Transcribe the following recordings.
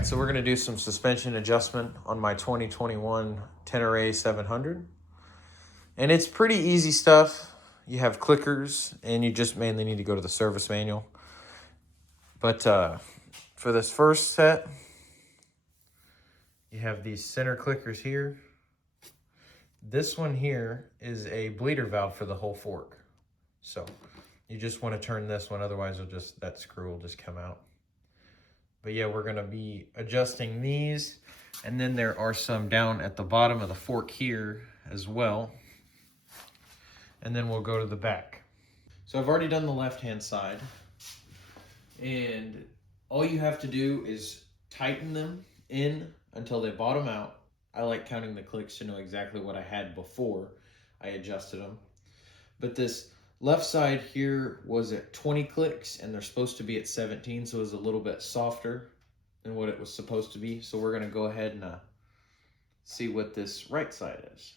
right, so we're gonna do some suspension adjustment on my 2021 Tenere 700. And it's pretty easy stuff. You have clickers and you just mainly need to go to the service manual. But for this first set, you have these center clickers here. This one here is a bleeder valve for the whole fork. So you just want to turn this one, otherwise that screw will just come out. But yeah, we're gonna be adjusting these. And then there are some down at the bottom of the fork here as well. And then we'll go to the back. So I've already done the left-hand side. And all you have to do is tighten them in until they bottom out. I like counting the clicks to know exactly what I had before I adjusted them. But this left side here was at 20 clicks and they're supposed to be at 17, so it was a little bit softer than what it was supposed to be. So we're gonna go ahead and see what this right side is.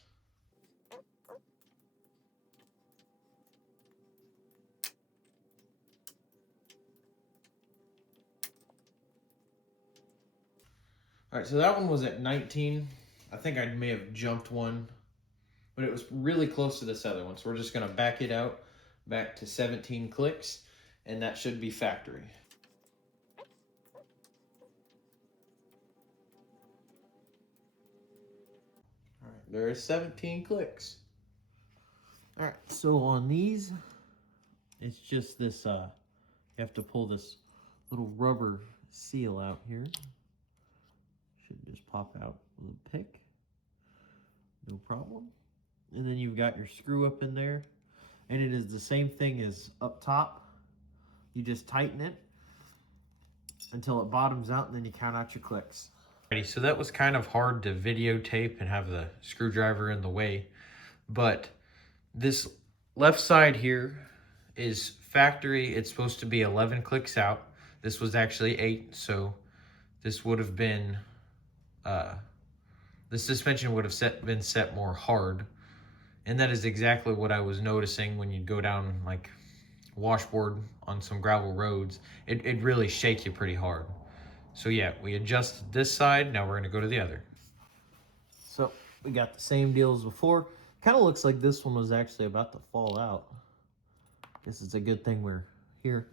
All right, so that one was at 19. I think I may have jumped one, but it was really close to this other one. So we're just gonna back it out back to 17 clicks, and that should be factory. All right, there is 17 clicks. All right, so on these, it's just this, you have to pull this little rubber seal out here. Should just pop out with a pick. No problem. And then you've got your screw up in there. And it is the same thing as up top. You just tighten it until it bottoms out, and then you count out your clicks. Alrighty, so that was kind of hard to videotape and have the screwdriver in the way. But this left side here is factory. It's supposed to be 11 clicks out. This was actually 8, so this would have been the suspension would have been set more hard. And that is exactly what I was noticing when you'd go down like washboard on some gravel roads. It'd really shake you pretty hard. So yeah, we adjusted this side. Now we're gonna go to the other. So we got the same deal as before. Kind of looks like this one was actually about to fall out. Guess it's a good thing we're here.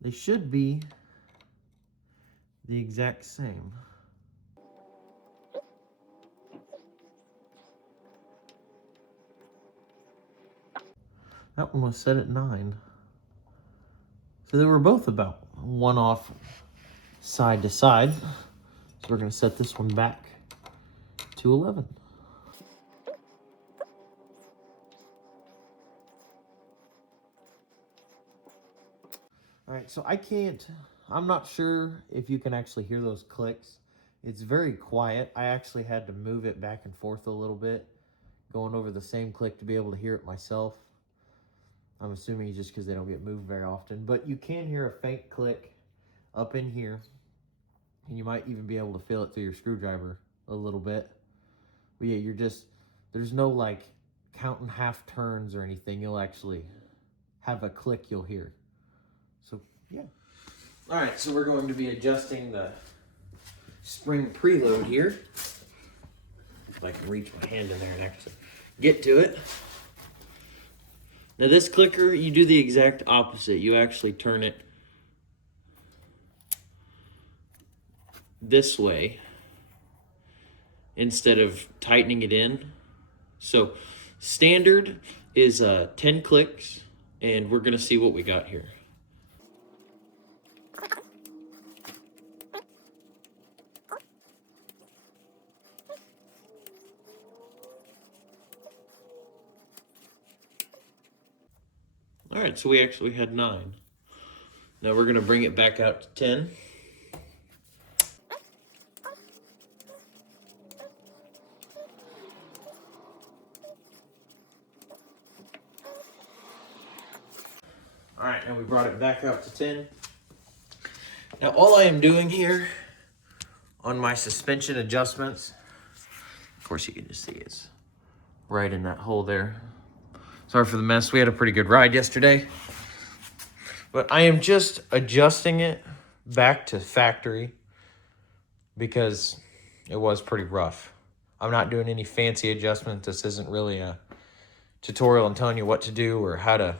They should be the exact same. That one was set at 9. So they were both about 1 off side to side. So we're gonna set this one back to 11. All right, so I'm not sure if you can actually hear those clicks. It's very quiet. I actually had to move it back and forth a little bit, going over the same click to be able to hear it myself. I'm assuming just because they don't get moved very often, but you can hear a faint click up in here, and you might even be able to feel it through your screwdriver a little bit. But yeah, there's no like counting half turns or anything. You'll actually have a click you'll hear. So yeah. All right, so we're going to be adjusting the spring preload here. If I can reach my hand in there and actually get to it. Now this clicker, you do the exact opposite. You actually turn it this way instead of tightening it in. So standard is 10 clicks, and we're gonna see what we got here. All right, so we actually had 9. Now we're gonna bring it back out to 10. All right, now we brought it back out to 10. Now all I am doing here on my suspension adjustments, of course you can just see it's right in that hole there. Sorry for the mess. We had a pretty good ride yesterday. But I am just adjusting it back to factory because it was pretty rough. I'm not doing any fancy adjustments. This isn't really a tutorial on telling you what to do or how to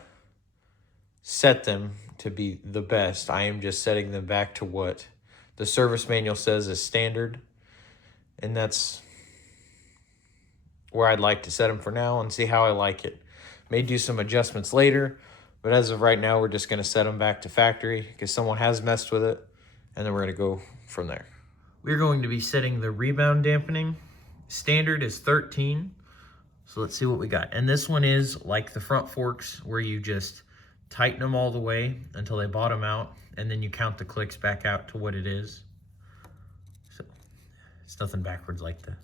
set them to be the best. I am just setting them back to what the service manual says is standard, and that's where I'd like to set them for now and see how I like it. May do some adjustments later, but as of right now, we're just going to set them back to factory because someone has messed with it, and then we're going to go from there. We're going to be setting the rebound dampening. Standard is 13. So let's see what we got. And this one is like the front forks where you just tighten them all the way until they bottom out, and then you count the clicks back out to what it is. So it's nothing backwards like the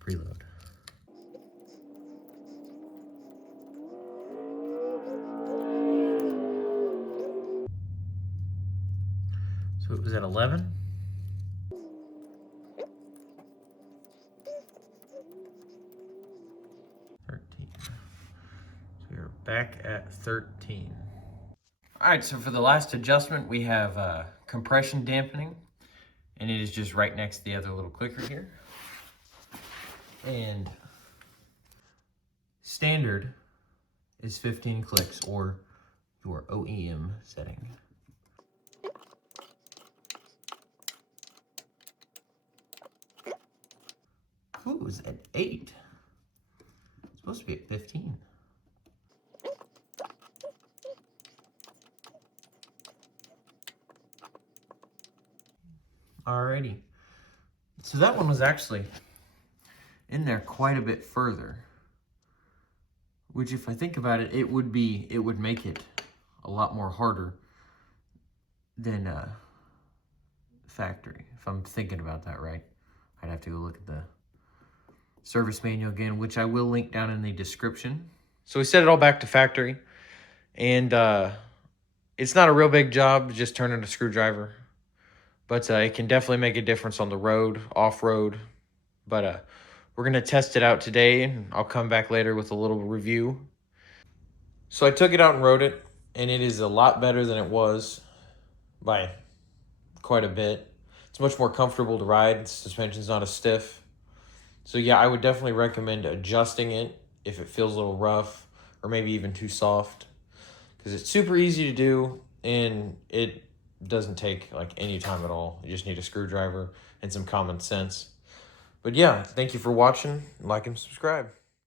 preload. So it was at 11. Back at 13. All right, so for the last adjustment, we have compression dampening, and it is just right next to the other little clicker here. And standard is 15 clicks, or your OEM setting. Ooh, it was at 8. It's supposed to be at 15. Alrighty, so that one was actually in there quite a bit further, which if I think about it, it would make it a lot more harder than factory. If I'm thinking about that right, I'd have to go look at the service manual again, which I will link down in the description. So we set it all back to factory, and it's not a real big job, just turning a screwdriver. But it can definitely make a difference on the road, off-road. But we're going to test it out today, and I'll come back later with a little review. So I took it out and rode it, and it is a lot better than it was by quite a bit. It's much more comfortable to ride. The suspension's not as stiff. So yeah, I would definitely recommend adjusting it if it feels a little rough or maybe even too soft, because it's super easy to do, and it doesn't take like any time at all. You just need a screwdriver and some common sense. But yeah, thank you for watching. Like and subscribe.